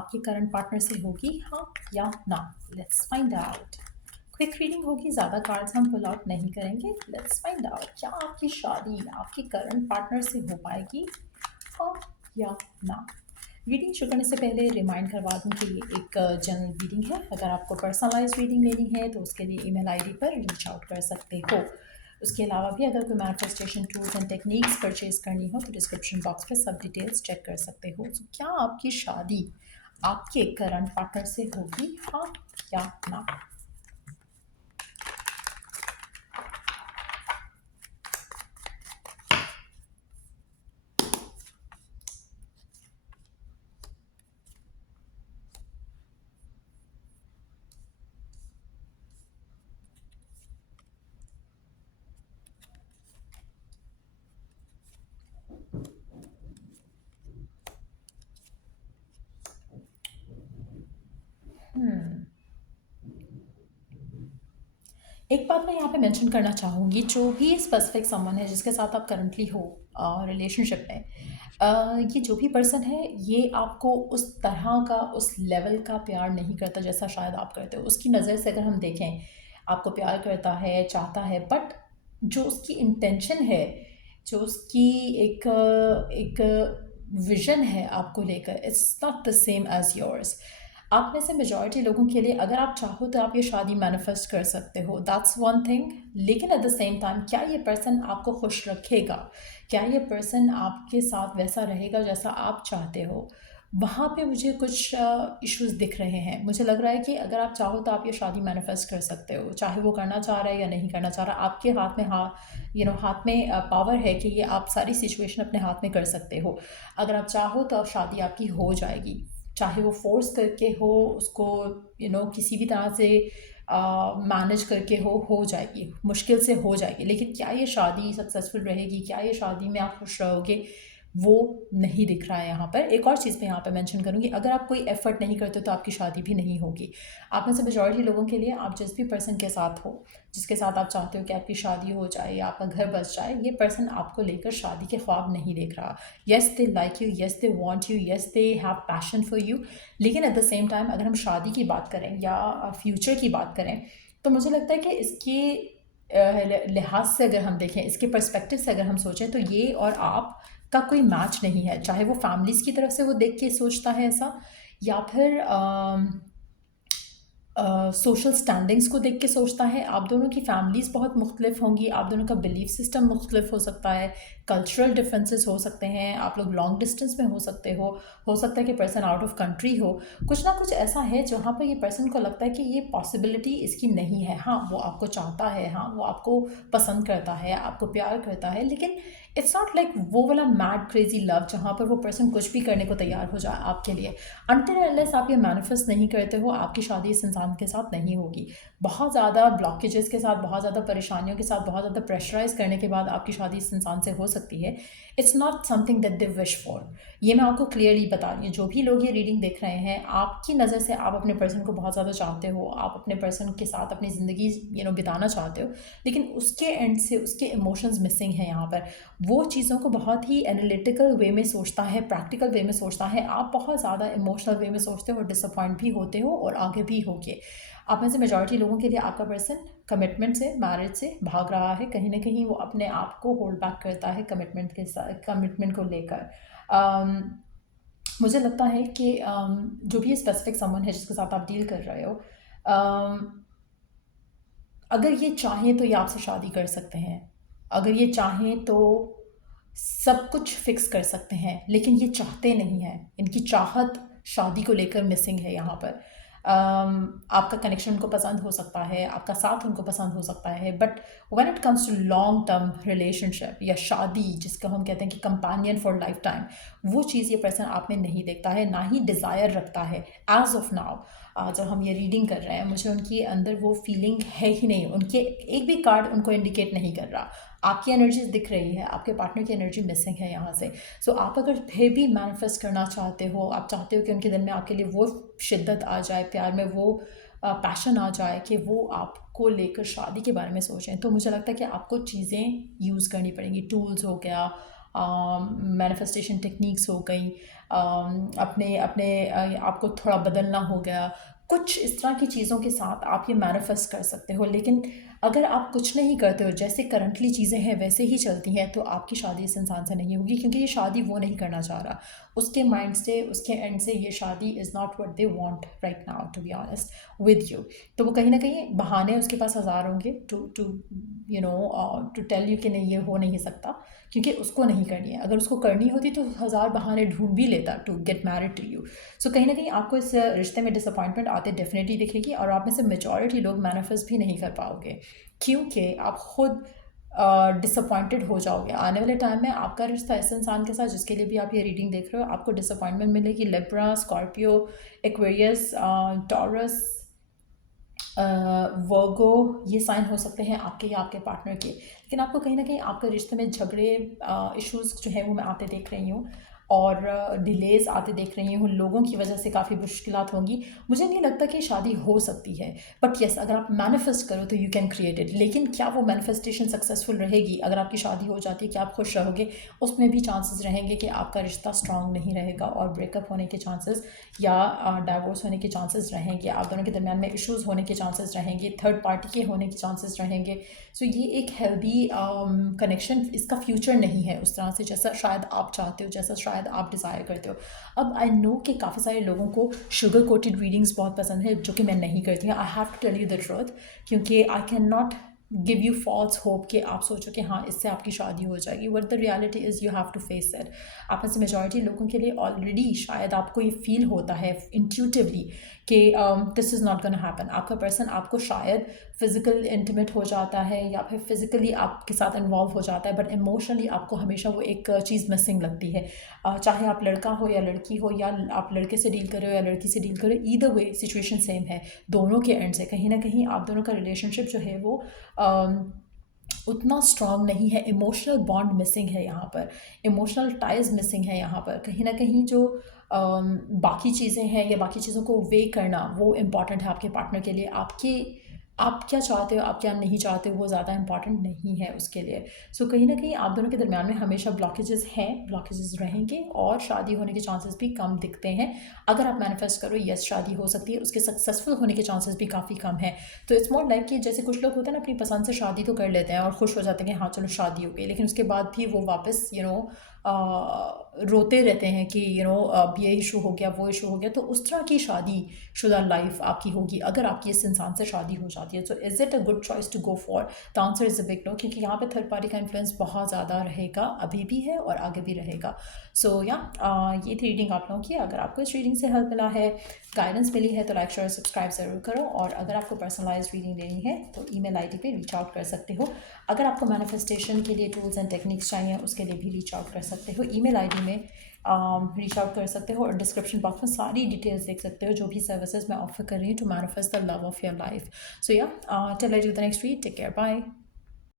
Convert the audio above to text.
आपके current partner से होगी, हाँ या ना? Let's find out. Quick reading होगी, ज़्यादा कार्ड्स हम पुल आउट नहीं करेंगे। लेट्स फाइंड आउट, क्या आपकी शादी आपके करंट पार्टनर से हो पाएगी, हाँ या ना? रीडिंग शुरू करने से पहले रिमाइंड करवा दूँ कि ये एक जनरल रीडिंग है। अगर आपको पर्सनलाइज रीडिंग लेनी है तो उसके लिए ईमेल आईडी पर रीच आउट कर सकते हो। उसके अलावा भी अगर कोई manifestation tools and techniques purchase करनी हो तो डिस्क्रिप्शन बॉक्स पे सब डिटेल्स चेक कर सकते हो। तो क्या आपकी शादी आपके करंट पार्टनर से होगी, हाँ या ना? एक बात मैं यहाँ पे मेंशन करना चाहूँगी, जो भी स्पेसिफिक समवन है जिसके साथ आप करंटली हो रिलेशनशिप में, ये जो भी पर्सन है ये आपको उस तरह का, उस लेवल का प्यार नहीं करता जैसा शायद आप करते हो। उसकी नज़र से अगर हम देखें, आपको प्यार करता है, चाहता है, बट जो उसकी इंटेंशन है, जो उसकी एक एक विजन है आपको लेकर, it's not the same as yours. आप में से मेजॉरिटी लोगों के लिए अगर आप चाहो तो आप ये शादी मैनिफेस्ट कर सकते हो, दैट्स वन थिंग। लेकिन एट द सेम टाइम क्या ये पर्सन आपको खुश रखेगा, क्या ये पर्सन आपके साथ वैसा रहेगा जैसा आप चाहते हो? वहाँ पे मुझे कुछ इश्यूज दिख रहे हैं। मुझे लग रहा है कि अगर आप चाहो तो आप ये शादी मैनिफेस्ट कर सकते हो, चाहे वो करना चाह रहा है या नहीं करना चाह रहा। आपके हाथ में हाथ में पावर है कि ये आप सारी सिचुएशन अपने हाथ में कर सकते हो। अगर आप चाहो तो शादी आपकी हो जाएगी, चाहे वो फोर्स करके हो, उसको किसी भी तरह से मैनेज करके हो जाएगी, मुश्किल से हो जाएगी। लेकिन क्या ये शादी सक्सेसफुल रहेगी, क्या ये शादी में आप खुश रहोगे, वो नहीं दिख रहा है यहाँ पर। एक और चीज़ मैं यहाँ पर मेंशन करूँगी, अगर आप कोई एफर्ट नहीं करते तो आपकी शादी भी नहीं होगी। आप में से मेजॉरिटी लोगों के लिए, आप जिस भी पर्सन के साथ हो, जिसके साथ आप चाहते हो कि आपकी शादी हो जाए या आपका घर बस जाए, ये पर्सन आपको लेकर शादी के ख्वाब नहीं देख रहा। Yes they like you, yes they want you, yes they have passion for you, लेकिन एट द सेम टाइम अगर हम शादी की बात करें या फ्यूचर की बात करें तो मुझे लगता है कि इसके लिहाज से अगर हम देखें, इसके पर्सपेक्टिव से अगर हम सोचें, तो ये और आप का कोई मैच नहीं है। चाहे वो फैमिलीज़ की तरफ से वो देख के सोचता है ऐसा, या फिर सोशल स्टैंडिंग्स को देख के सोचता है। आप दोनों की फैमिलीज़ बहुत मुख्तलिफ होंगी, आप दोनों का बिलीफ सिस्टम मुख्तलिफ हो सकता है, कल्चरल डिफरेंसेस हो सकते हैं, आप लोग लॉन्ग डिस्टेंस में हो सकता है कि पर्सन आउट ऑफ कंट्री हो। कुछ ना कुछ ऐसा है जहाँ पर ये पर्सन को लगता है कि ये पॉसिबिलिटी इसकी नहीं है। हाँ, वो आपको चाहता है, हाँ वो आपको पसंद करता है, आपको प्यार करता है, लेकिन इट्स नॉट लाइक वो वाला मैड क्रेजी लव जहाँ पर वो पर्सन कुछ भी करने को तैयार हो जाए आपके लिए। अनटिल अनलेस आप ये मैनिफेस्ट नहीं करते हो, आपकी शादी इस इंसान के साथ नहीं होगी। बहुत ज़्यादा ब्लॉकेजेस के साथ, बहुत ज़्यादा परेशानियों के साथ, बहुत ज़्यादा प्रेशराइज करने के बाद आपकी शादी इस इंसान से हो सकती है। It's not something that they wish for. ये मैं आपको क्लियरली बता रही हूँ। जो भी लोग ये रीडिंग देख रहे हैं, आपकी नज़र से आप अपने पर्सन को बहुत ज़्यादा चाहते हो, आप अपने पर्सन के साथ अपनी ज़िंदगी बिताना चाहते हो, लेकिन उसके एंड से उसके इमोशंस मिसिंग हैं यहाँ पर। वो चीज़ों को बहुत ही एनालिटिकल वे में सोचता है, प्रैक्टिकल वे में सोचता है। आप बहुत ज़्यादा इमोशनल वे में सोचते हो और डिसअपॉइंट भी होते हो और आगे भी होगे। आप में से मेजॉरिटी लोगों के लिए आपका पर्सन कमिटमेंट से, मैरिज से भाग रहा है। कहीं ना कहीं वो अपने आप को होल्ड बैक करता है कमिटमेंट के साथ, कमिटमेंट को लेकर। मुझे लगता है कि जो भी स्पेसिफिक समवन है जिसके साथ आप डील कर रहे हो, अगर ये चाहें तो ये आपसे शादी कर सकते हैं। अगर ये चाहें तो सब कुछ फिक्स कर सकते हैं, लेकिन ये चाहते नहीं हैं। इनकी चाहत शादी को लेकर मिसिंग है यहाँ पर। आपका कनेक्शन उनको पसंद हो सकता है, आपका साथ उनको पसंद हो सकता है, but when it comes to long term relationship या शादी, जिसको हम कहते हैं कि कंपेनियन फॉर लाइफ टाइम, वो चीज़ ये पर्सन आप में नहीं देखता है, ना ही डिज़ायर रखता है एज ऑफ नाउ। जब हम ये रीडिंग कर रहे हैं, मुझे उनके अंदर वो फीलिंग है ही नहीं। उनके एक भी कार्ड उनको इंडिकेट नहीं कर रहा। आपकी एनर्जी दिख रही है, आपके पार्टनर की एनर्जी मिसिंग है यहाँ से। सो आप अगर फिर भी मैनिफेस्ट करना चाहते हो, आप चाहते हो कि उनके दिल में आपके लिए वो शिद्दत आ जाए, प्यार में वो पैशन आ जाए कि वो आपको लेकर शादी के बारे में सोचें, तो मुझे लगता है कि आपको चीज़ें यूज़ करनी पड़ेंगी। टूल्स हो गया, मैनिफेस्टेशन टेक्निक्स हो गई, अपने अपने आपको थोड़ा बदलना हो गया, कुछ इस तरह की चीज़ों के साथ आप ये मैनिफेस्ट कर सकते हो। लेकिन अगर आप कुछ नहीं करते हो, जैसे करंटली चीज़ें हैं वैसे ही चलती हैं, तो आपकी शादी इस इंसान से नहीं होगी, क्योंकि ये शादी वो नहीं करना चाह रहा। उसके माइंड से, उसके एंड से ये शादी is not what they want right now, to be honest with you. तो वो कहीं ना कहीं बहाने उसके पास हज़ार होंगे to to you know to tell you कि नहीं, ये हो नहीं सकता, क्योंकि उसको नहीं करनी है। अगर उसको करनी होती तो हज़ार बहाने ढूंढ भी लेता to get married to you. So कहीं ना कहीं आपको इस रिश्ते में डिसअपॉइंटमेंट आते डेफिनेटली दिखेगी, और आप में से मेजॉरिटी लोग मैनिफेस्ट भी नहीं कर पाओगे, क्योंकि आप खुद डिसअपॉइंटेड हो जाओगे। आने वाले टाइम में आपका रिश्ता ऐसे इंसान के साथ जिसके लिए भी आप ये रीडिंग देख रहे हो, आपको डिसअपॉइंटमेंट मिलेगी। लिब्रा, स्कॉर्पियो, एक्वेरियस, टॉरस, वर्गो, ये साइन हो सकते हैं आपके या आपके पार्टनर के। लेकिन आपको कहीं ना कहीं आपके रिश्ते में झगड़े, इश्यूज़ जो है वो मैं आते देख रही हूँ, और डिलेज़ आते देख रही हूँ। लोगों की वजह से काफ़ी मुश्किलात होंगी। मुझे नहीं लगता कि शादी हो सकती है, बट येस, अगर आप मैनिफेस्ट करो तो यू कैन क्रिएट इट। लेकिन क्या वो मैनिफेस्टेशन सक्सेसफुल रहेगी? अगर आपकी शादी हो जाती है, क्या आप खुश रहोगे? उसमें भी चांसेस रहेंगे कि आपका रिश्ता स्ट्रांग नहीं रहेगा, और ब्रेकअप होने के चांसेस या डाइवोर्स होने के चांसेस रहेंगे। आप दोनों के दरमियान में इश्यूज़ होने के चांसेस रहेंगे, थर्ड पार्टी के होने के चांसेस रहेंगे। सो ये एक हेल्दी कनेक्शन, इसका फ्यूचर नहीं है उस तरह से जैसा शायद आप चाहते हो, जैसा शायद आप डिज़ायर करते हो। अब आई नो कि काफ़ी सारे लोगों को शुगर कोटेड रीडिंग्स बहुत पसंद है, जो कि मैं नहीं करती हूँ। I have to tell you the truth, क्योंकि I can not give you false hope कि आप सोचो कि हाँ इससे आपकी शादी हो जाएगी। What the reality is you have to face it. आप में से मेजॉरिटी लोगों के लिए ऑलरेडी शायद आपको ये फील होता है इंट्यूटिवली कि this is not gonna happen. आपका पर्सन आपको शायद फिज़िकल इंटीमेट हो जाता है, या फिर फिज़िकली आपके साथ इन्वॉल्व हो जाता है, बट इमोशनली आपको हमेशा वो एक चीज़ मिसिंग लगती है। चाहे आप लड़का हो या लड़की हो, या आप लड़के से डील कर रहे हो या लड़की से डील कर रहे हो, ईदर वे सिचुएशन सेम है दोनों के एंड से। कहीं ना कहीं आप दोनों का रिलेशनशिप जो है वो उतना स्ट्रांग नहीं है। इमोशनल बॉन्ड मिसिंग है यहाँ पर, इमोशनल टाइज मिसिंग है यहाँ पर। कहीं ना कहीं जो बाकी चीज़ें हैं, या बाकी चीज़ों को वे करना, वो इम्पॉर्टेंट है आपके पार्टनर के लिए। आप क्या चाहते हो, आप क्या नहीं चाहते हो, वो ज़्यादा इंपॉर्टेंट नहीं है उसके लिए। सो कहीं ना कहीं आप दोनों के दरमियान में हमेशा ब्लॉकेजेस हैं, ब्लॉकेजेस रहेंगे, और शादी होने के चांसेस भी कम दिखते हैं। अगर आप मैनिफेस्ट करो यस शादी हो सकती है, उसके सक्सेसफुल होने के चांसेस भी काफ़ी कम है। तो इट्स मोर लाइक कि जैसे कुछ लोग होते हैं ना, अपनी पसंद से शादी तो कर लेते हैं और खुश हो जाते हैं कि हाँ चलो शादी हो गई, लेकिन उसके बाद भी वो वापस रोते रहते हैं कि अब ये इशू हो गया, वो इशू हो गया। तो उस तरह की शादी शुदा लाइफ आपकी होगी अगर आपकी इस इंसान से शादी हो जाती है। So is it a good choice to go for? The answer is a big no, क्योंकि यहाँ पे थर्ड पार्टी का इन्फ्लुएंस बहुत ज़्यादा रहेगा, अभी भी है और आगे भी रहेगा। सो ये थी रीडिंग आप लोगों की। अगर आपको इस रीडिंग से हेल्प मिला है, गाइडेंस मिली है, तो लाइक शेयर सब्सक्राइब ज़रूर करो। और अगर आपको पर्सनलाइज रीडिंग लेनी है तो ईमेल आईडी पे रीच आउट कर सकते हो। अगर आपको मैनिफेस्टेशन के लिए टूल्स एंड टेक्निक्स चाहिए, उसके लिए भी रीच आउट कर सकते हो। ईमेल आईडी में रीच आउट कर सकते हो, और डिस्क्रिप्शन बॉक्स में सारी डिटेल्स देख सकते हो जो भी सर्विसेज मैं ऑफर कर रही हूँ to manifest the love of your life. So till I do the next read, take care, bye.